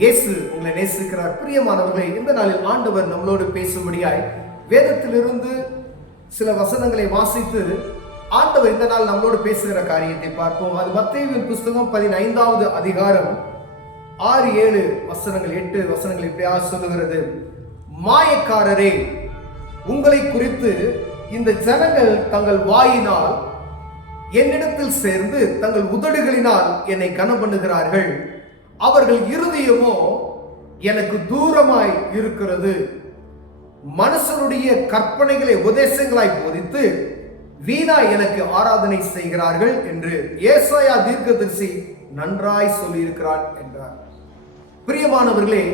இயேசு உங்களை நேசிக்கிறார். பிரியமானவர்களே, இந்த நாளில் ஆண்டவர் நம்மளோடு பேசும்படியாய் வேதத்திலிருந்து சில வசனங்களை வாசித்து ஆண்டவர் இந்த நாள் நம்மளோடு பேசுகிற காரியத்தை பார்ப்போம். அது மத்தேயுவின் புஸ்தகம் 15வது அதிகாரம் 6-7 வசனங்கள் 8 வசனங்கள் இப்படியா சொல்லுகிறது. மாயக்காரரே, உங்களை குறித்து இந்த ஜனங்கள் தங்கள் வாயினால் என்னிடத்தில் சேர்ந்து தங்கள் உதடுகளினால் என்னை கனம் பண்ணுகிறார்கள், அவர்கள் இருதயமோ எனக்கு தூரமாய் இருக்கிறது. மனுஷனுடைய கற்பனைகளை உபதேசங்களாய் போதித்து வீணா எனக்கு ஆராதனை செய்கிறார்கள் என்று ஏசாயா தீர்க்கதரிசி நன்றாய் சொல்லியிருக்கிறான் என்றார். பிரியமானவர்களே,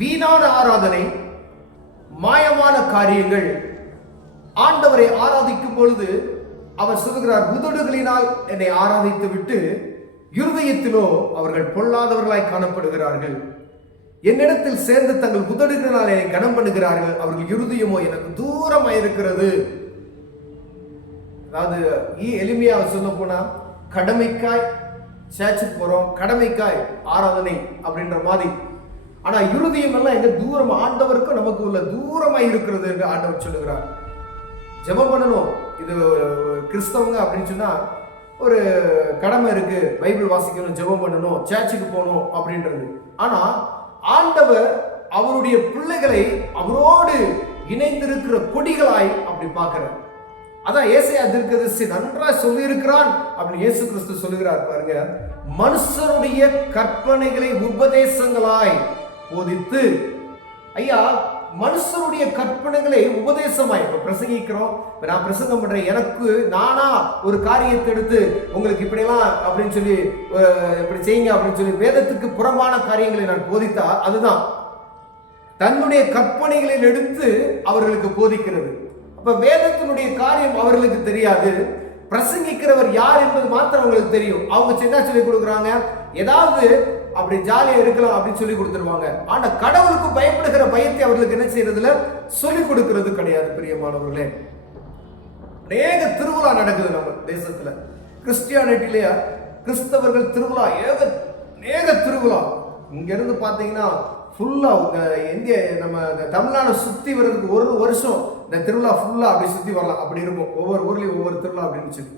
வீணான ஆராதனை, மாயமான காரியங்கள், ஆண்டவரை ஆராதிக்கும் பொழுது அவர் சொல்லுகிறார், உதடுகளினால் என்னை ஆராதித்து விட்டு இருதயத்திலோ அவர்கள் பொல்லாதவர்களாய் காணப்படுகிறார்கள். என்னிடத்தில் சேர்ந்து தங்கள் உதடுகளினால் என்னை கனம் பண்ணுகிறார்கள், அவர்கள் இருதயமோ எனக்கு தூரமாய் இருக்கிறது. அதாவது எளிமையாக சொல்ல போனா, கடமைக்காய் சேர்ச்சுக்கு போறோம், கடமைக்காய் ஆராதனை அப்படின்ற மாதிரி. ஆனா இருதயம் எல்லாம் எங்க தூரம், ஆண்டவருக்கும் நமக்கு உள்ள தூரமாய் இருக்கிறது என்று ஆண்டவர் சொல்லுகிறார். ஜெபம் பண்ணணும், இது கிறிஸ்தவங்க அப்படின்னு சொன்னா ஒரு கடமை இருக்கு, பைபிள் வாசிக்கணும், ஜெபம் பண்ணணும், சர்ச்சுக்கு போகணும் அப்படின்றது. ஆனா ஆண்டவர் அவருடைய பிள்ளைகளை அவரோடு இணைந்திருக்கிற கொடிகளாய் அப்படி பார்க்கிறார். அதான் ஏசாயா தீர்க்கதரிசி நன்றாய் சொல்லி இருக்கிறான் அப்படின்னு இயேசு கிறிஸ்து சொல்லுகிறார். பாருங்க, மனுஷருடைய கற்பனைகளை உபதேசங்களாய் போதித்து. ஐயா, மனுஷருடைய கற்பனைகளை உபதேசமாய் இப்ப பிரசங்கிக்கிறோம். நான் பிரசங்கம் பண்றேன், எனக்கு நானா ஒரு காரியத்தை எடுத்து உங்களுக்கு இப்படிலாம் அப்படின்னு சொல்லி இப்படி செய்யுங்க அப்படின்னு சொல்லி வேதத்துக்கு புறம்பான காரியங்களை நான் போதித்தா, அதுதான் தன்னுடைய கற்பனைகளில் எடுத்து அவர்களுக்கு போதிக்கிறது. அப்ப வேதத்தினுடைய காரியம் அவர்களுக்கு தெரியாது, பிரசங்கிக்கிறவர் யார் என்பது மாத்திரம் அவங்களுக்கு தெரியும். அவங்க என்ன சொல்லி கொடுக்குறாங்க, ஏதாவது அப்படி ஜாலியா இருக்கலாம் அப்படின்னு சொல்லி கொடுத்துருவாங்க. ஆனா கடவுளுக்கு பயப்படுகிற பயத்தை அவர்களுக்கு என்ன செய்யறதுல சொல்லி கொடுக்கிறது கிடையாது. பிரியமானவர்களே, அநேக திருவிழா நடக்குது நம்ம தேசத்துல. கிறிஸ்டியானிட்டிலேயே கிறிஸ்தவர்கள் திருவிழா, அநேக திருவிழா. இங்க இருந்து பாத்தீங்கன்னா ஃபுல்லா இந்திய நம்ம தமிழ்நாடு சுத்தி வர்றதுக்கு ஒரு வருஷம் இந்த திருவிழா ஃபுல்லா அப்படி சுத்தி வரலாம், அப்படி இருக்கும். ஒவ்வொரு ஊர்லயும் ஒவ்வொரு திருவிழா அப்படின்னு சொல்லி.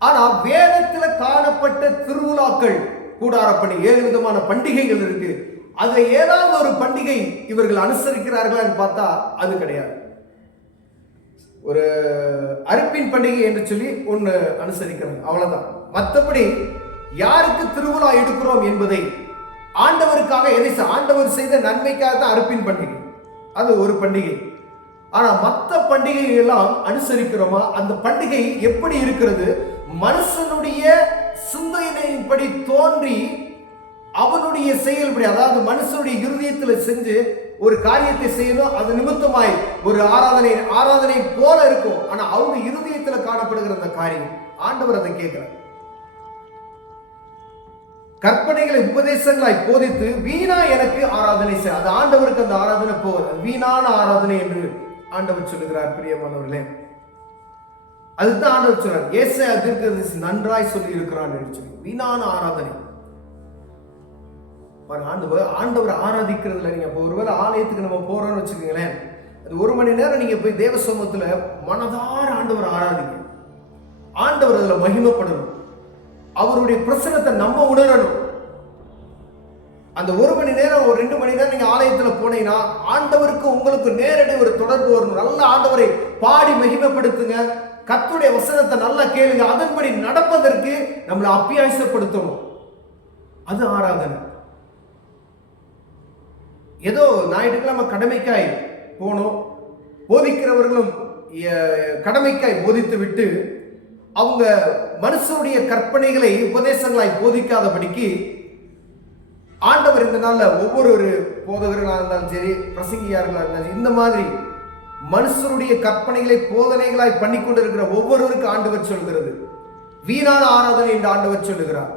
ஆனா வேதத்துல காணப்பட்ட திருவிழாக்கள், கூடார பண்டிகை, 7 விதமான பண்டிகைகள் இருக்கு. அதுல ஏதாவது ஒரு பண்டிகை இவர்கள் அனுசரிக்கிறார்களான்னு பார்த்தா அது கிடையாது. ஒரு அறுப்பின் பண்டிகை என்று சொல்லி ஒன்னு அனுசரிக்கிறாங்க, அவ்வளவுதான். மற்றபடி யாருக்கு திருவிழா எடுக்கிறோம் என்பதை, ஆண்டவருக்காக எதை ஆண்டவர் செய்த நன்மைக்காக தான் அறுப்பின் பண்டிகை, அது ஒரு பண்டிகை. ஆனா மற்ற பண்டிகைகள் எல்லாம் அனுசரிக்கிறோமா? அந்த பண்டிகை எப்படி இருக்கிறது? மனுஷனுடைய சிந்தனையின்படி தோன்றி அவனுடைய செயல்படி, அதாவது மனுஷனுடைய இருதயத்தில் செஞ்சு ஒரு காரியத்தை செய்யணும், அது நிமித்தமாய் ஒரு ஆராதனை போல இருக்கும். ஆனா அவங்க இருதயத்தில் காணப்படுகிற அந்த காரியம் ஆண்டவர் அதை கேட்கிறார். கற்பனைகளை உபதேசங்களாய் போதித்து வீணா எனக்கு ஆராதனை செய், அது ஆண்டவருக்கு அந்த ஆராதனை போவது வீணான ஆராதனை என்று ஆண்டவர் சொல்லுகிறார். பிரியமானவர்களே, அதுதான் ஆண்டவர் சொல்றார். ஏசாயா தீர்க்கதரிசி நன்றாய் சொல்லி இருக்கிறான் என்று சொல்லி, வீணான ஆராதனை. ஆண்டவர் ஆராதிக்கிறதுல நீங்க ஒருவேளை ஆலயத்துக்கு நம்ம போறோம்னு வச்சுக்கோங்களேன், அது 1 மணி நேரம் நீங்க போய் தேவ சமூகத்துல மனதார ஆண்டவர் ஆராதிங்க. ஆண்டவர் அதுல மகிமைப்படணும், அவருடைய பிரசன்னத்தை நம்ம உணரணும். அந்த 1 மணி நேரம், ஒரு 2 மணி நேரம் நீங்க ஆலயத்துல போனீங்கன்னா ஆண்டவருக்கு உங்களுக்கு நேரடி ஒரு தொடர்பு வரணும். நல்ல ஆண்டவரை பாடி மகிமைப்படுத்துங்க, கர்த்தருடைய வசனத்தை நல்லா கேளுங்க, அதன்படி நடப்பதற்கு நம்மளை அபியாசப்படுத்தணும். அது ஆராதனை. ஏதோ ஞாயிற்றுக்கிழமை கடமைக்காய் போனோம், போதிக்கிறவர்களும் கடமைக்காய் போதித்து விட்டு அவங்க மனுஷனுடைய கற்பனைகளை உபதேசங்களாய் போதிக்காதபடிக்கு ஆண்டவர் இந்த நாள்ல ஒவ்வொரு போதகர்களாக இருந்தாலும் சரி, பிரசங்கியார்களாக இருந்தாலும் சரி, இந்த மாதிரி மனுஷனுடைய கற்பனைகளை போதனைகளாய் பண்ணி கொண்டிருக்கிற ஒவ்வொருவருக்கு ஆண்டவர் சொல்கிறது வீணான ஆராதனை என்று ஆண்டவர் சொல்லுகிறார்.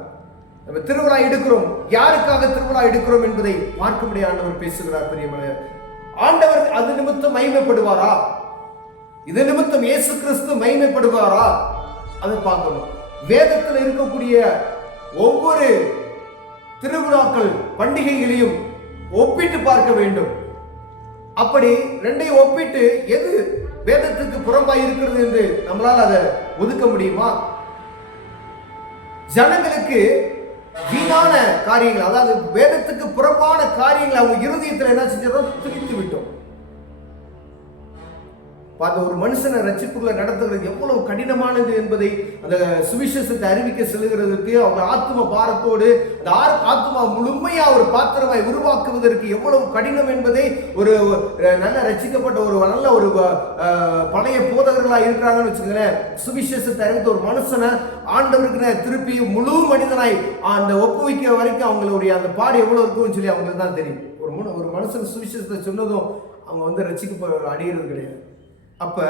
நம்ம திருவிழா எடுக்கிறோம், யாருக்காக திருவிழா எடுக்கிறோம் என்பதை பார்க்கும்படி ஆண்டவர் பேசுகிறார். பெரியவர்களே, ஆண்டவர் அது நிமித்தம் மகிமைப்படுவாரா? இது நிமித்தம் இயேசு கிறிஸ்து மகிமைப்படுவாரா? அதை பார்க்கணும். வேதத்தில் இருக்கக்கூடிய ஒவ்வொரு திருவிழாக்கள் பண்டிகைகளையும் ஒப்பிட்டு பார்க்க வேண்டும். அப்படி ரெண்டையும் ஒப்பிட்டு எது வேதத்துக்கு புறம்பாய் இருக்கிறது என்று நம்மளால் அதை ஒதுக்க முடியுமா? ஜனங்களுக்கு வீணான காரியங்கள், அதாவது வேதத்துக்கு புறம்பான காரியங்களை அவங்க இருதயத்தில் என்ன செஞ்சோம்? திணித்து விட்டோம். ஒரு மனுஷனை ரட்சிப்புகளை நடத்துகிறது எவ்வளவு கடினமானது என்பதை அந்த சுவிசேஷத்தை அறிவிக்க செல்கிறதுக்கு அவங்க ஆத்ம பாரத்தோடு அந்த ஆத்மா முழுமையா ஒரு பாத்திரமாய் உருவாக்குவதற்கு எவ்வளவு கடினம் என்பதை ஒரு நல்ல ரட்சிக்கப்பட்ட ஒரு நல்ல ஒரு பழைய போதகர்களா இருக்கிறாங்கன்னு வச்சுக்கிறேன். சுவிசேஷத்தை அறிவித்த ஒரு மனுஷனை ஆண்டவருக்கு திருப்பி முழு மனிதனாய் அந்த ஒப்புவிக்கிற வரைக்கும் அவங்களுடைய அந்த பாடு எவ்வளவு இருக்கும்னு சொல்லி அவங்களுக்கு தான் தெரியும். ஒரு மனுஷன் சுவிசேஷத்தை சொன்னதும் அவங்க ரட்சிக்க அடைகிறது கிடையாது. அப்ப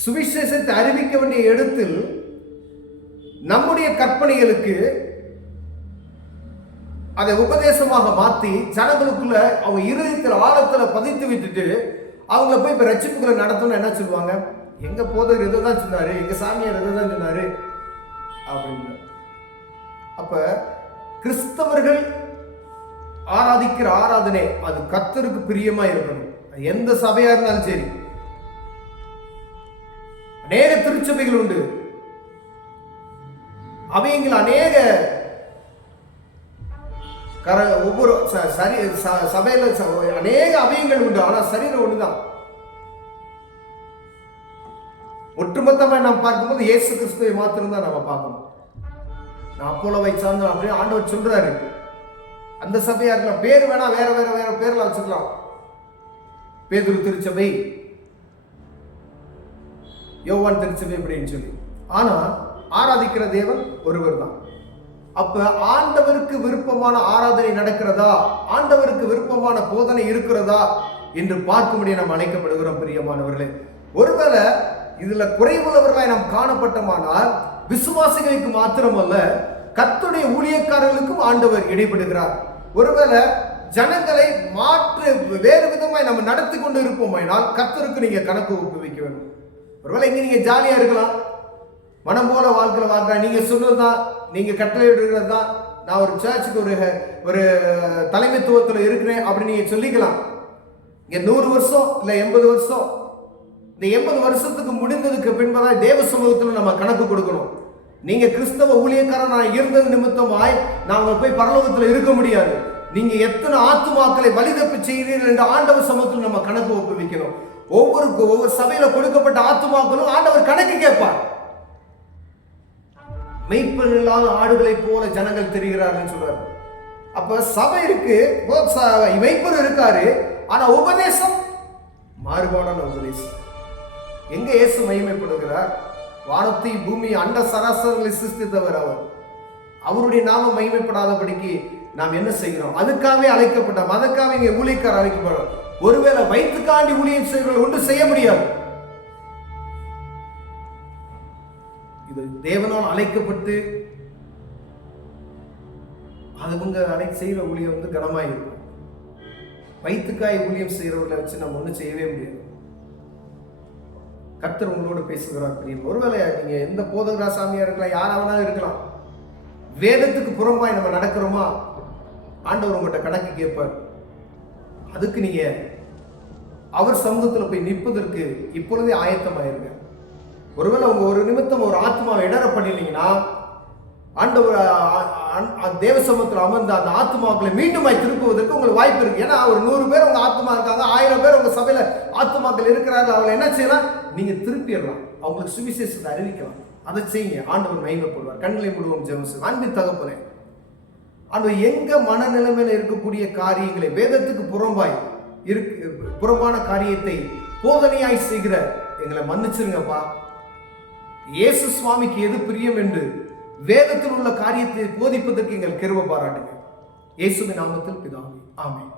சுவிசேஷத்தை அறிவிக்க வேண்டிய இடத்தில் நம்முடைய கற்பனைகளுக்கு அதை உபதேசமாக மாற்றி ஜனங்களுக்குள்ள அவங்க இருதயத்தில் ஆழத்துல பதித்து விட்டுட்டு அவங்கள போய் இப்ப ரட்சிப்புகளை நடத்தணும்னு என்ன சொல்லுவாங்க? எங்க போதகர் இதை தான் சொன்னாரு, எங்க சாமியார் இதை தான் சொன்னாரு அப்படின்னு. அப்ப கிறிஸ்தவர்கள் ஆராதிக்கிற ஆராதனை அது கர்த்தருக்கு பிரியமா இருக்கணும். எந்த சபையா இருந்தாலும் சரி. அநேக திருச்சபைகள் உண்டு, அவைகள் அநேக ஒவ்வொரு சபையில அநேக அவையங்கள் உண்டு. ஆனா சரீரம் ஒண்ணுதான். ஒட்டுமொத்தமா நாம் பார்க்கும்போது இயேசு கிறிஸ்துவை மாத்திரம் தான் நம்ம பார்க்கணும். நான் அப்போலோவை சார்ந்தோம் அப்படின்னு ஆண்டவர் சொல்றாரு. அந்த சபையா இருக்கலாம், பேர் வேணா வேற வேற வேற பேர்ல வச்சுக்கலாம். பேதுரு திருச்சபை, யோவான் திருச்சபை அப்படின்னு சொல்லி. ஆனா ஆராதிக்கிற தேவன் ஒருவர் தான். அப்ப ஆண்டவருக்கு விருப்பமான ஆராதனை நடக்கிறதா, ஆண்டவருக்கு விருப்பமான போதனை இருக்கிறதா என்று பார்க்கும்படி நாம் அழைக்கப்படுகிறோம். பிரியமானவர்களே, ஒருவேளை இதுல குறைவுள்ளவர்களாய் நாம் காணப்பட்டோமானால் விசுவாசிகளுக்கு மாத்திரமல்ல கர்த்தருடைய ஊழியக்காரர்களுக்கும் ஆண்டவர் இடைப்படுகிறார். ஒருவேளை ஜனங்களை மாற்று வேறு விதமாய் நம்ம நடத்தி கொண்டு இருப்போமானால் கர்த்தருக்கு நீங்க கணக்கு ஒப்புவிக்க வேண்டும். ஒருவேளை இங்க நீங்க ஜாலியா இருக்கலாம், மனம் போல வாழ்க்கையில வாழ்ற, நீங்க சொன்னதுதான், நீங்க கட்டளை விடுறது தான், நான் ஒரு சர்ச்சுக்கு ஒரு தலைமைத்துவத்தில் இருக்கிறேன் அப்படின்னு நீங்க சொல்லிக்கலாம். இங்க 100 வருஷம் இல்ல 80 வருஷம், இந்த 80 வருஷத்துக்கு முடிந்ததுக்கு பின்பதான் தேவ சமூகத்தில் நம்ம கணக்கு கொடுக்கணும். நீங்க கிறிஸ்தவ ஊழியக்காரன் நான் இருந்தது நிமித்தமாய் நாங்கள் போய் பரலோகத்தில் இருக்க முடியாது. நீங்க எத்தனை ஆத்துமாக்களை வழிதப்பு செய்கிறீர்கள் என்று ஆண்டவர் சமூகத்தில் நம்ம கணக்கு ஒப்புவிக்கணும். ஒவ்வொரு சபையில கொடுக்கப்பட்ட ஆத்துமாக்களும் ஆண்டவர் கணக்கு கேட்பார். மெய்ப்பெண் இல்லாத ஆடுகளை போல ஜனங்கள் தெரிகிறார்கள் சொல்றாரு. அப்ப சபை இருக்கு, மெய்ப்பெண் இருக்காரு, ஆனா உபதேசம் மாறுபாடான உபதேசம். எங்க இயேசு மகிமைப்படுகிறார்? வானத்தை பூமி அண்ட சராசரங்களை சிருஷ்டித்தவர் அவர். அவருடைய நாம மகிமைப்படாதபடிக்கு நாம் என்ன செய்கிறோம்? அதுக்காகவே அழைக்கப்பட்டோம், அதற்காக இங்கே ஊழியக்காரர் அழைக்கப்படும். ஒருவேளை வயிற்றுக்காண்டி ஊழியம் செய்வர்கள் ஒன்று செய்ய முடியாது. இது தேவனால் அழைக்கப்பட்டு அதுங்க செய்யற ஊழியம் கனமாயிருக்கும். வயிற்றுக்காய் ஊழியம் செய்யறவர்களை வச்சு நம்ம ஒன்றும் செய்யவே முடியாது. கர்த்தர் உங்களோடு பேசுகிறார். ஒருவேளை நீங்க எந்த போதகரா சாமியா இருக்கலாம், யாராவது இருக்கலாம், வேதத்துக்கு புறம்பாய் நம்ம நடக்கிறோமா, ஆண்டவர் உங்கள்கிட்ட கணக்கு கேட்பார். அதுக்கு நீங்க அவர் சமூகத்தில் போய் நிற்பதற்கு இப்பொழுதே ஆயத்தமாயிருங்க. ஒருவேளை உங்க ஒரு நிமித்தம் ஒரு ஆத்மாவை இடர பண்ணினீங்கன்னா ஆண்டவர் தேவ சமூகத்தில் அமர்ந்த அந்த ஆத்மாக்களை மீண்டும் திருப்புவதற்கு உங்களுக்கு வாய்ப்பு இருக்கு. ஏன்னா ஒரு 100 பேர் உங்க ஆத்மா இருக்காங்க, 1000 பேர் உங்க சபையில ஆத்மாக்கள் இருக்கிறார்கள். அவங்களை என்ன செய்யலாம்? நீங்க திருப்பிடலாம், அவங்களுக்கு சுவிசேஷத்தை அறிவிக்கலாம். அதை செய்யுங்க, ஆண்டவர் மகிமைப்படுவார். கண்களை மூடுவோம், ஜெபம் செய்வோம். அன்பின் தகப்பனே, ஆண்டவர் எங்க மனநிலைமையில இருக்கக்கூடிய காரியங்களை வேதத்துக்கு புறம்பான காரியத்தை போதனையாய் செய்கிற எங்களை மன்னிச்சிருங்கப்பா. இயேசு சுவாமிக்கு எது பிரியம் என்று வேதத்தில் உள்ள காரியத்தை போதிப்பதற்கு எங்கள் கிருபை பாராட்டுங்க. இயேசுவின் நாமத்தில் பிதாவே, ஆமென்.